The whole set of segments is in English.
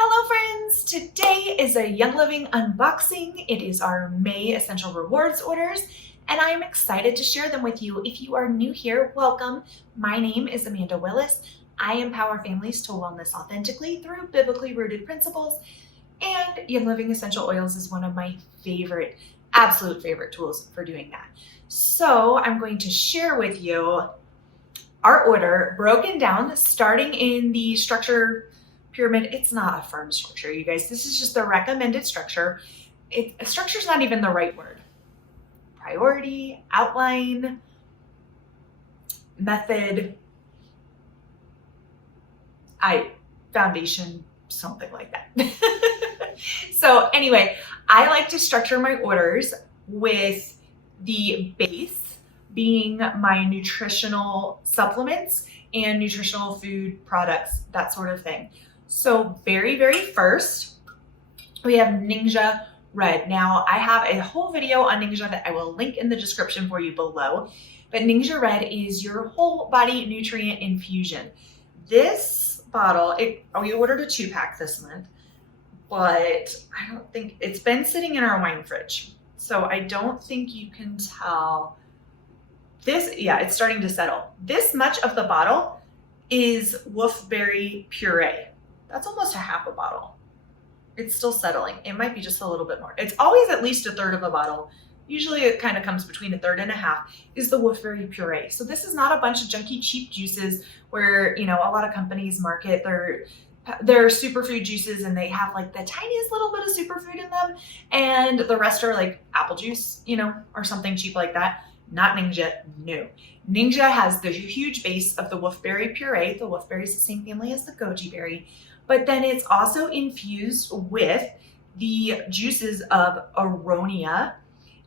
Hello friends! Today is a Young Living unboxing. It is our May Essential Rewards orders, and I am excited to share them with you. If you are new here, welcome. My name is Amanda Willis. I empower families to wellness authentically through biblically rooted principles, and Young Living Essential Oils is one of my absolute favorite tools for doing that. So I'm going to share with you our order broken down, starting in the structure pyramid. It's not a firm structure, you guys. This is just the recommended structure. Structure's not even the right word. Priority, outline, method, foundation, something like that. So anyway, I like to structure my orders with the base being my nutritional supplements and nutritional food products, that sort of thing. So very first, we have Ninja Red. Now, I have a whole video on Ninja that I will link in the description for you below, but Ninja Red is your whole body nutrient infusion. This bottle, we ordered a 2-pack this month, but I don't think, it's been sitting in our wine fridge, so I don't think you can tell. It's starting to settle. This much of the bottle is wolfberry puree. That's almost a half a bottle. It's still settling. It might be just a little bit more. It's always at least a third of a bottle. Usually it kind of comes between a third and a half is the wolfberry puree. So this is not a bunch of junky cheap juices where, a lot of companies market their superfood juices and they have like the tiniest little bit of superfood in them and the rest are like apple juice, or something cheap like that. Not Ninja, no. Ninja has the huge base of the wolfberry puree. The wolfberry is the same family as the goji berry, but then it's also infused with the juices of aronia,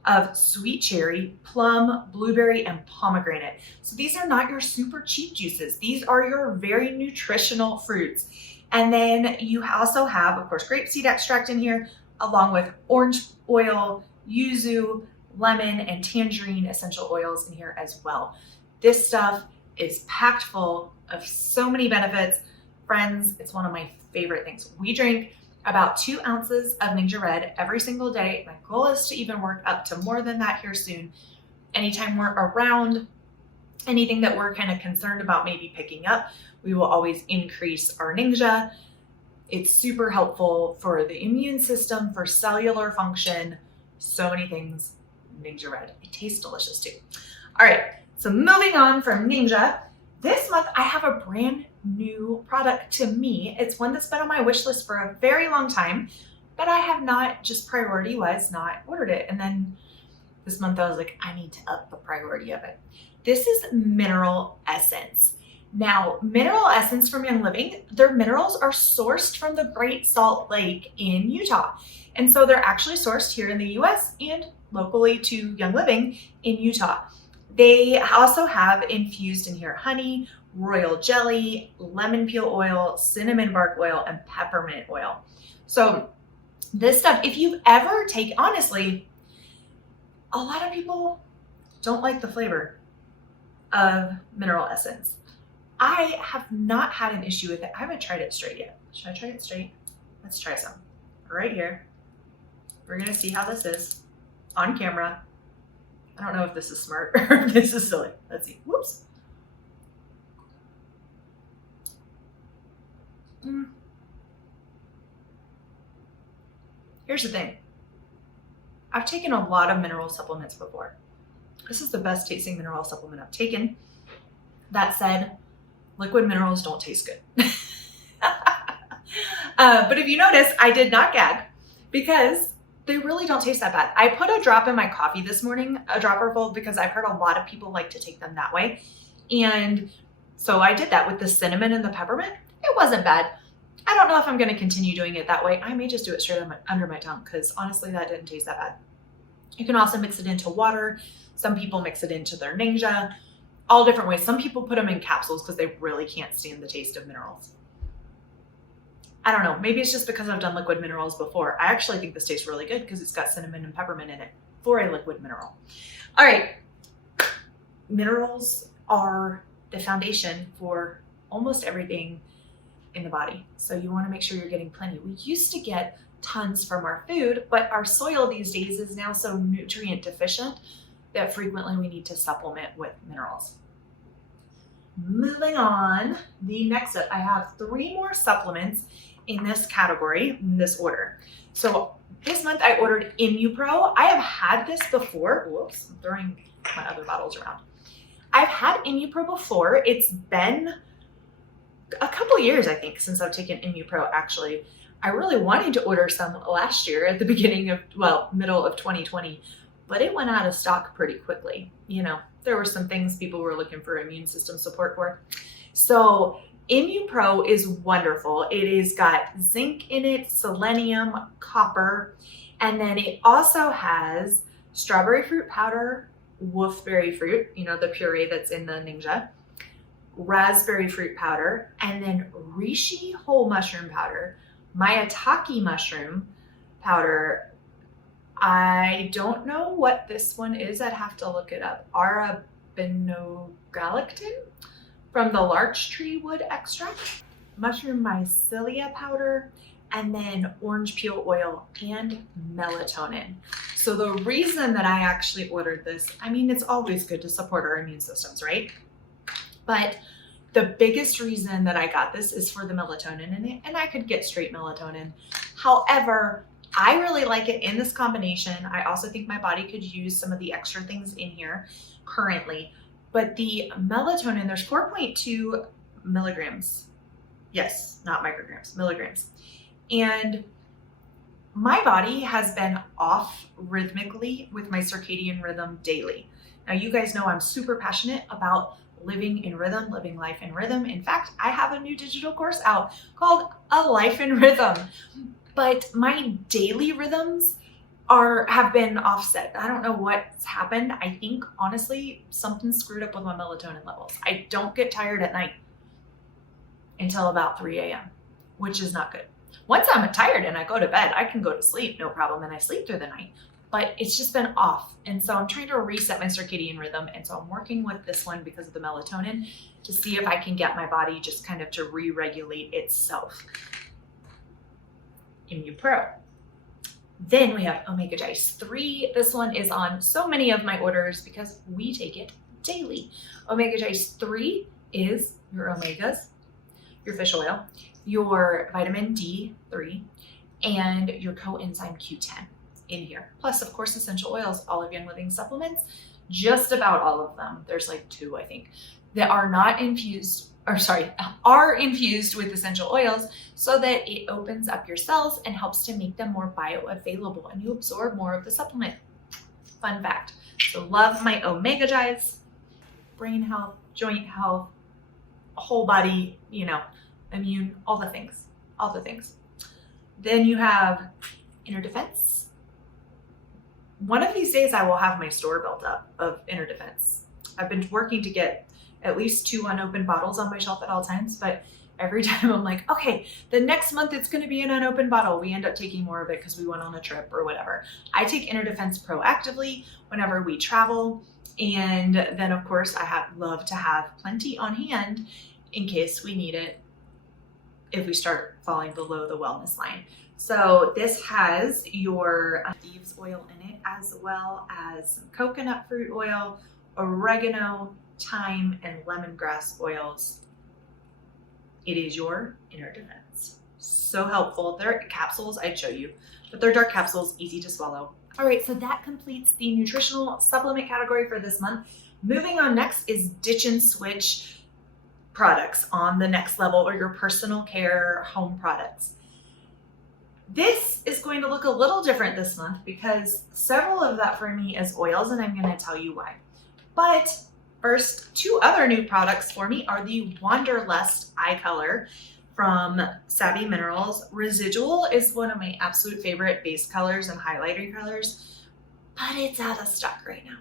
of sweet cherry, plum, blueberry, and pomegranate. So these are not your super cheap juices. These are your very nutritional fruits. And then you also have, of course, grapeseed extract in here, along with orange oil, yuzu, lemon, and tangerine essential oils in here as well. This stuff is packed full of so many benefits. Friends, it's one of my favorite things. We drink about 2 ounces of Ninja Red every single day. My goal is to even work up to more than that here soon. Anytime we're around anything that we're kind of concerned about maybe picking up, we will always increase our Ninja. It's super helpful for the immune system, for cellular function, so many things. Ninja Red. It tastes delicious too. All right, so moving on from Ninja, this month I have a brand new product to me. It's one that's been on my wish list for a very long time, but I have not, just priority-wise, not ordered it. And then this month I was like, I need to up the priority of it. This is Mineral Essence. Now, Mineral Essence from Young Living, their minerals are sourced from the Great Salt Lake in Utah. And so they're actually sourced here in the US and locally to Young Living in Utah. They also have infused in here honey, royal jelly, lemon peel oil, cinnamon bark oil, and peppermint oil. So this stuff, if you've ever taken, honestly, a lot of people don't like the flavor of Mineral Essence. I have not had an issue with it. I haven't tried it straight yet. Should I try it straight? Let's try some right here. We're gonna see how this is on camera. I don't know if this is smart or if this is silly. Let's see. Whoops. Here's the thing. I've taken a lot of mineral supplements before. This is the best tasting mineral supplement I've taken. That said, liquid minerals don't taste good. But if you notice, I did not gag because they really don't taste that bad. I put a drop in my coffee this morning, a dropper full, because I've heard a lot of people like to take them that way. And so I did that with the cinnamon and the peppermint. It wasn't bad. I don't know if I'm going to continue doing it that way. I may just do it straight under my tongue because honestly, that didn't taste that bad. You can also mix it into water. Some people mix it into their Ninja, all different ways. Some people put them in capsules because they really can't stand the taste of minerals. I don't know, maybe it's just because I've done liquid minerals before. I actually think this tastes really good because it's got cinnamon and peppermint in it for a liquid mineral. All right, minerals are the foundation for almost everything in the body. So you want to make sure you're getting plenty. We used to get tons from our food, but our soil these days is now so nutrient deficient that frequently we need to supplement with minerals. Moving on, the next up, I have 3 more supplements in this category, in this order. So this month I ordered ImmuPro. I have had this before. Whoops, I'm throwing my other bottles around. I've had ImmuPro before. It's been a couple years, I think, since I've taken ImmuPro actually. I really wanted to order some last year at the middle of 2020, but it went out of stock pretty quickly. You know, there were some things people were looking for immune system support for. So ImmuPro is wonderful. It has got zinc in it, selenium, copper, and then it also has strawberry fruit powder, wolfberry fruit, you know, the puree that's in the Ninja, raspberry fruit powder, and then reishi whole mushroom powder, maitake mushroom powder. I don't know what this one is. I'd have to look it up. Arabinogalactin from the larch tree wood extract, mushroom mycelia powder, and then orange peel oil and melatonin. So the reason that I actually ordered this, I mean, it's always good to support our immune systems, right? But the biggest reason that I got this is for the melatonin in it, and I could get straight melatonin. However, I really like it in this combination. I also think my body could use some of the extra things in here currently, but the melatonin, there's 4.2 milligrams. Yes, not micrograms, milligrams. And my body has been off rhythmically with my circadian rhythm daily. Now, you guys know I'm super passionate about living in rhythm, living life in rhythm. In fact, I have a new digital course out called A Life in Rhythm. But my daily rhythms have been offset. I don't know what's happened. I think, honestly, something screwed up with my melatonin levels. I don't get tired at night until about 3 a.m., which is not good. Once I'm tired and I go to bed, I can go to sleep, no problem, and I sleep through the night. But it's just been off. And so I'm trying to reset my circadian rhythm. And so I'm working with this one because of the melatonin to see if I can get my body just kind of to re-regulate itself. ImmuPro. Then we have Omega Dice 3. This one is on so many of my orders because we take it daily. Omega Dice 3 is your omegas, your fish oil, your vitamin D3, and your coenzyme Q10 in here. Plus, of course, essential oils, all of Young Living supplements, just about all of them. There's like 2, I think, that are infused with essential oils so that it opens up your cells and helps to make them more bioavailable and you absorb more of the supplement. Fun fact. So love my Omega Dice, brain health, joint health, whole body, you know, immune, all the things. Then you have Inner Defense. One of these days I will have my store built up of Inner Defense. I've been working to get at least 2 unopened bottles on my shelf at all times, but every time I'm like, okay, the next month it's going to be an unopened bottle. We end up taking more of it because we went on a trip or whatever. I take Inner Defense proactively whenever we travel. And then of course I love to have plenty on hand in case we need it if we start falling below the wellness line. So this has your thieves oil in it, as well as some coconut fruit oil, oregano, thyme, and lemongrass oils. It is your Inner Defense. So helpful. They're capsules, I'd show you, but they're dark capsules, easy to swallow. All right, so that completes the nutritional supplement category for this month. Moving on next is ditch and switch products on the next level, or your personal care home products. This is going to look a little different this month because several of that for me is oils, and I'm going to tell you why. But first, 2 other new products for me are the Wanderlust eye color from Savvy Minerals. Residual is one of my absolute favorite base colors and highlighter colors, but it's out of stock right now.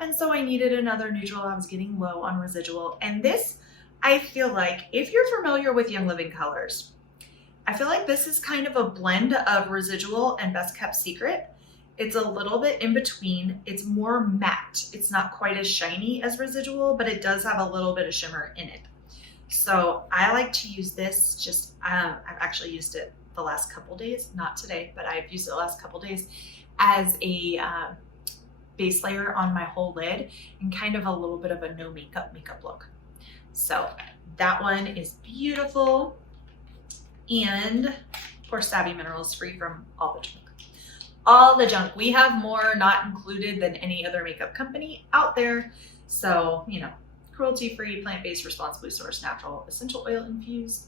And so I needed another neutral. I was getting low on Residual. And this, I feel like, if you're familiar with Young Living colors, I feel like this is kind of a blend of Residual and Best Kept Secret. It's a little bit in between. It's more matte. It's not quite as shiny as Residual, but it does have a little bit of shimmer in it. So I like to use this just, I've actually used it the last couple days, not today, but I've used it the last couple days as a base layer on my whole lid and kind of a little bit of a no makeup look. So that one is beautiful. And of course, Savvy Minerals, free from all the junk. All the junk. We have more not included than any other makeup company out there. So, you know, cruelty-free, plant-based, responsibly sourced, natural, essential oil infused,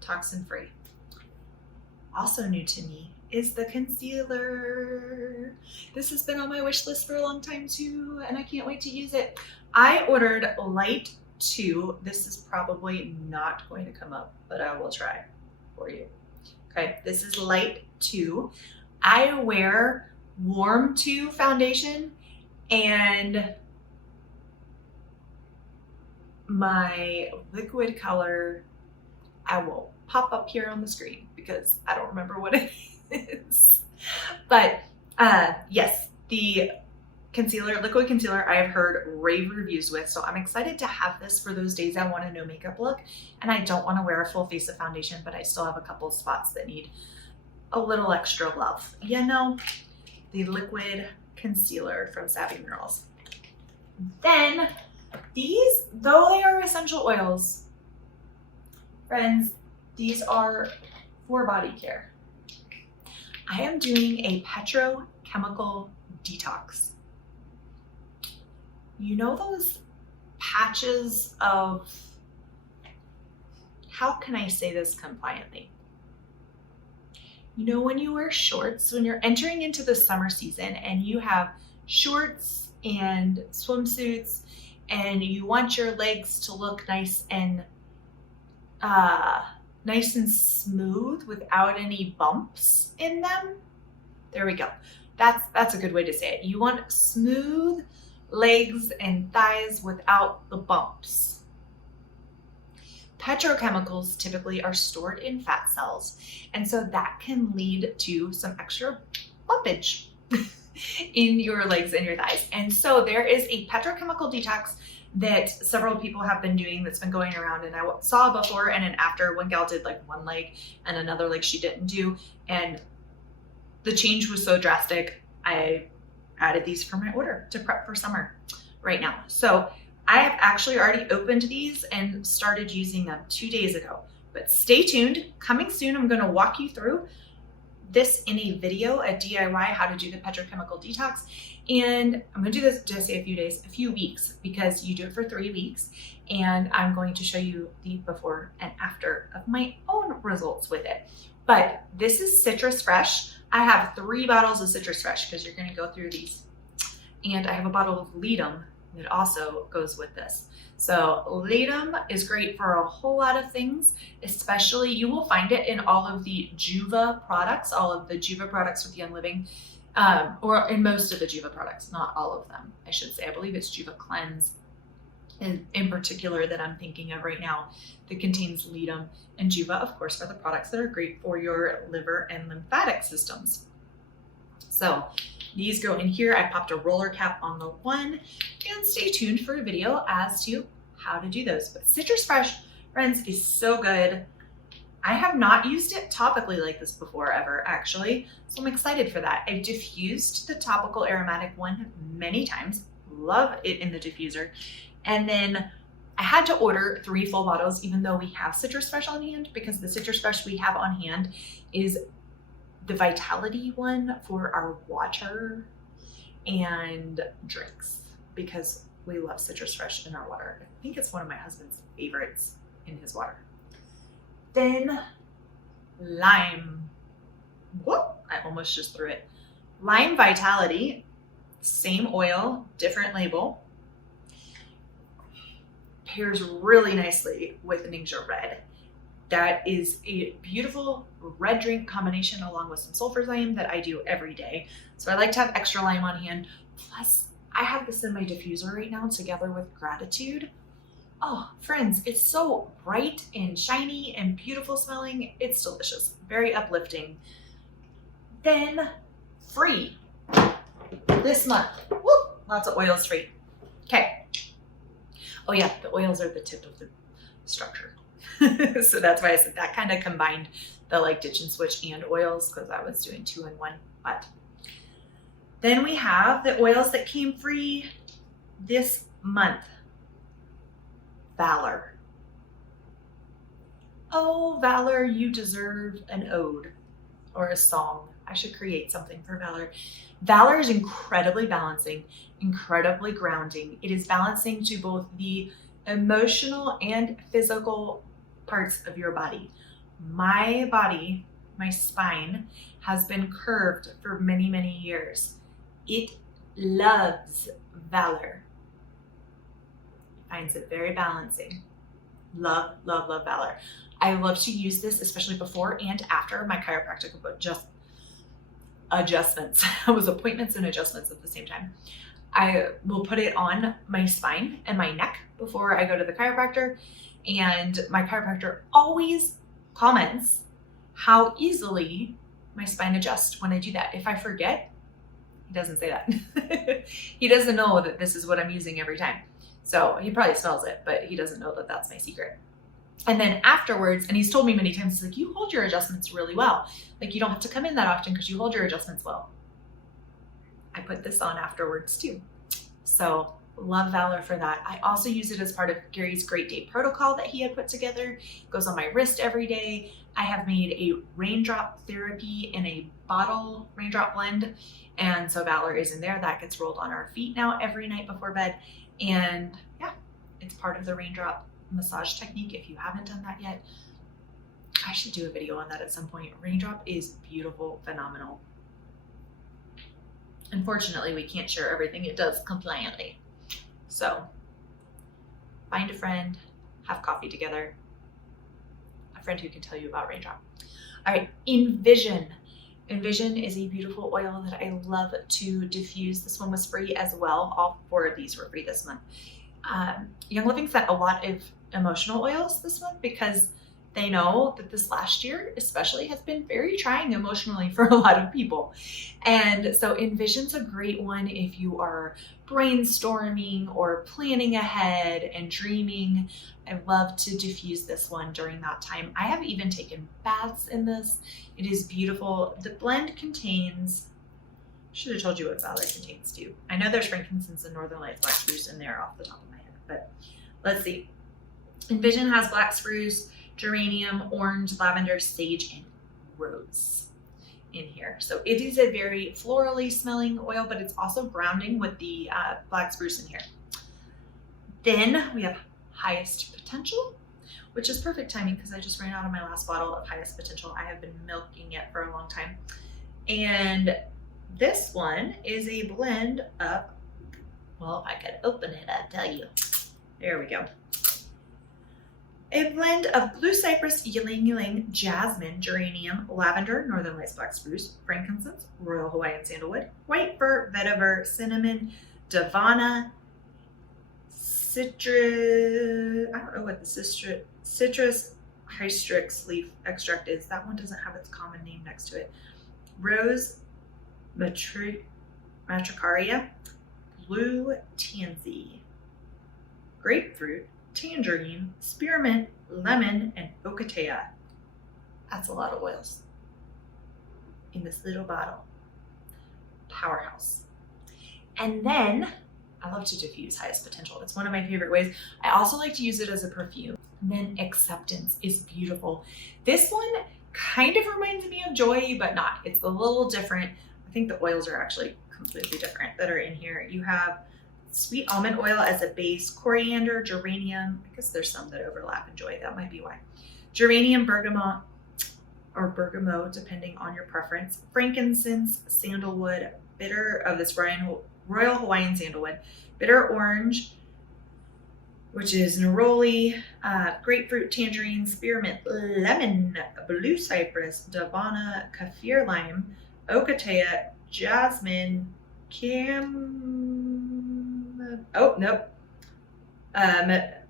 toxin-free. Also new to me is the concealer. This has been on my wish list for a long time too, and I can't wait to use it. I ordered Light 2. This is probably not going to come up, but I will try for you. Okay, this is Light 2. I wear Warm 2 foundation, and my liquid color I will pop up here on the screen because I don't remember what it is. But yes, the concealer, liquid concealer, I have heard rave reviews with, so I'm excited to have this for those days I want a no makeup look and I don't want to wear a full face of foundation, but I still have a couple of spots that need a little extra love. You know, the liquid concealer from Savvy Minerals. Then these, though they are essential oils, friends, these are for body care. I am doing a petrochemical detox. You know those patches of, how can I say this compliantly? You know when you wear shorts, when you're entering into the summer season and you have shorts and swimsuits and you want your legs to look nice and smooth without any bumps in them. There we go. That's a good way to say it. You want smooth legs and thighs without the bumps. Petrochemicals typically are stored in fat cells, and so that can lead to some extra bumpage in your legs and your thighs. And so there is a petrochemical detox that several people have been doing that's been going around, and I saw before and an after. One gal did like one leg and another leg she didn't do, and the change was so drastic. I added these for my order to prep for summer right now. So I have actually already opened these and started using them 2 days ago, but stay tuned. Coming soon, I'm going to walk you through this in a video, a DIY, how to do the petrochemical detox. And I'm going to do this, did I say a few days? A few weeks, because you do it for 3 weeks. And I'm going to show you the before and after of my own results with it. But this is Citrus Fresh. I have 3 bottles of Citrus Fresh because you're going to go through these. And I have a bottle of Leadum that also goes with this. So Leadum is great for a whole lot of things, especially you will find it in all of the Juva products, with the Young Living, or in most of the Juva products, not all of them, I should say. I believe it's Juva Cleanse in particular that I'm thinking of right now that contains Leadum, and Juva, of course, are the products that are great for your liver and lymphatic systems. So these go in here. I popped a roller cap on the one, and stay tuned for a video as to how to do those. But Citrus Fresh, friends, is so good. I have not used it topically like this before ever, actually, so I'm excited for that. I've diffused the topical aromatic one many times. Love it in the diffuser. And then I had to order 3 full bottles, even though we have Citrus Fresh on hand, because the Citrus Fresh we have on hand is the Vitality one for our water and drinks, because we love Citrus Fresh in our water. I think it's one of my husband's favorites in his water. Then Lime. Whoop, I almost just threw it. Lime Vitality, same oil, different label. Pairs really nicely with Ningxia Red. That is a beautiful red drink combination along with some sulfur lime that I do every day. So I like to have extra lime on hand. Plus, I have this in my diffuser right now together with Gratitude. Oh, friends, it's so bright and shiny and beautiful smelling. It's delicious, very uplifting. Then free this month. Woo, lots of oils free. Okay. Oh yeah, the oils are the tip of the structure. So that's why I said that kind of combined the like ditch and switch and oils, because I was doing 2 in 1. But then we have the oils that came free this month. Valor. Oh, Valor, you deserve an ode or a song. I should create something for Valor. Valor is incredibly balancing, incredibly grounding. It is balancing to both the emotional and physical parts of your body. My body, my spine, has been curved for many, many years. It loves Valor. Finds it very balancing. Love, love, love Valor. I love to use this, especially before and after my chiropractic adjustments. It was appointments and adjustments at the same time. I will put it on my spine and my neck before I go to the chiropractor. And my chiropractor always comments how easily my spine adjusts when I do that. If I forget, he doesn't say that. He doesn't know that this is what I'm using every time. So he probably smells it, but he doesn't know that that's my secret. And then afterwards, and he's told me many times, he's like, you hold your adjustments really well. Like, you don't have to come in that often because you hold your adjustments well. I put this on afterwards too. So love Valor for that. I also use it as part of Gary's Great Day protocol that he had put together. It goes on my wrist every day. I have made a raindrop therapy in a bottle raindrop blend. And so Valor is in there. That gets rolled on our feet now every night before bed. And yeah, it's part of the raindrop massage technique. If you haven't done that yet, I should do a video on that at some point. Raindrop is beautiful, phenomenal. Unfortunately, we can't share everything it does compliantly. So find a friend, have coffee together, a friend who can tell you about raindrop. All right, Envision. Envision is a beautiful oil that I love to diffuse. This one was free as well. All 4 of these were free this month. Young Living sent a lot of emotional oils this month because they know that this last year especially has been very trying emotionally for a lot of people. And so Envision's a great one if you are brainstorming or planning ahead and dreaming. I love to diffuse this one during that time. I have even taken baths in this. It is beautiful. The blend contains, should have told you what Valor contains too. I know there's frankincense and Northern Lights black spruce in there off the top of my head, but let's see. Envision has black spruce, geranium, orange, lavender, sage, and rose in here. So it is a very florally smelling oil, but it's also grounding with the black spruce in here. Then we have Highest Potential, which is perfect timing because I just ran out of my last bottle of Highest Potential. I have been milking it for a long time. And this one is a blend of, well, if I could open it, I'd tell you. There we go. A blend of blue cypress, ylang ylang, jasmine, geranium, lavender, Northern Lights black spruce, frankincense, royal Hawaiian sandalwood, white fir, vetiver, cinnamon, davana, citrus, I don't know what the citrus hystrix leaf extract is. That one doesn't have its common name next to it. Rose, matricaria, blue tansy, grapefruit, tangerine, spearmint, lemon, and ocotea. That's a lot of oils in this little bottle. Powerhouse. And then I love to diffuse Highest Potential. It's one of my favorite ways. I also like to use it as a perfume. And then Acceptance is beautiful. This one kind of reminds me of Joy, but not. It's a little different. I think the oils are actually completely different that are in here. You have sweet almond oil as a base, coriander, geranium. I guess there's some that overlap in Joy. That might be why. Geranium, bergamot, or bergamot, depending on your preference. Frankincense, sandalwood, bitter of this Royal Hawaiian sandalwood, bitter orange, which is neroli, grapefruit, tangerine, spearmint, lemon, blue cypress, davana, kaffir lime, ocotea, jasmine,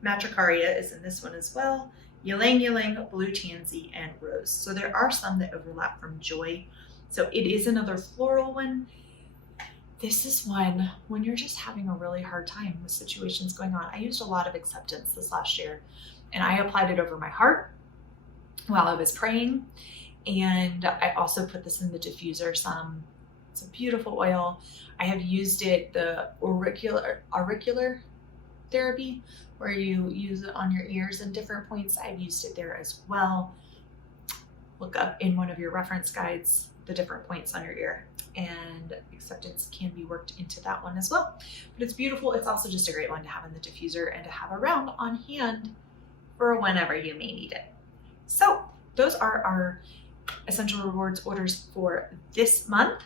matricaria is in this one as well, ylang ylang, blue tansy, and rose. So there are some that overlap from Joy. So it is another floral one. This is one when you're just having a really hard time with situations going on. I used a lot of Acceptance this last year And I applied it over my heart while I was praying. And I also put this in the diffuser some. It's a beautiful oil. I have used it, the auricular therapy, where you use it on your ears in different points. I've used it there as well. Look up in one of your reference guides the different points on your ear, and acceptance can be worked into that one as well. But it's beautiful. It's also just a great one to have in the diffuser and to have around on hand for whenever you may need it. So those are our Essential Rewards orders for this month.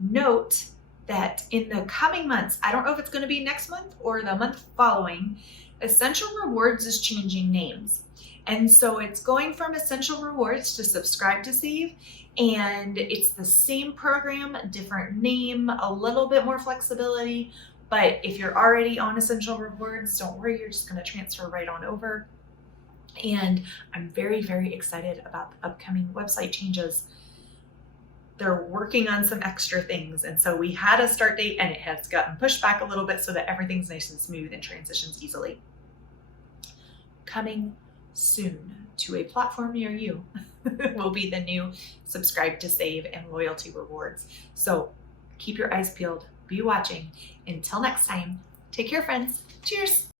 Note that in the coming months, I don't know if it's going to be next month or the month following, Essential Rewards is changing names. And so it's going from Essential Rewards to Subscribe to Save, and it's the same program, different name, a little bit more flexibility. But if you're already on Essential Rewards, don't worry, you're just going to transfer right on over. And I'm very, very excited about the upcoming website changes. They're working on some extra things. And so we had a start date and it has gotten pushed back a little bit so that everything's nice and smooth and transitions easily. Coming soon to a platform near you will be the new Subscribe to Save and Loyalty Rewards. So keep your eyes peeled, be watching. Until next time, take care, friends. Cheers.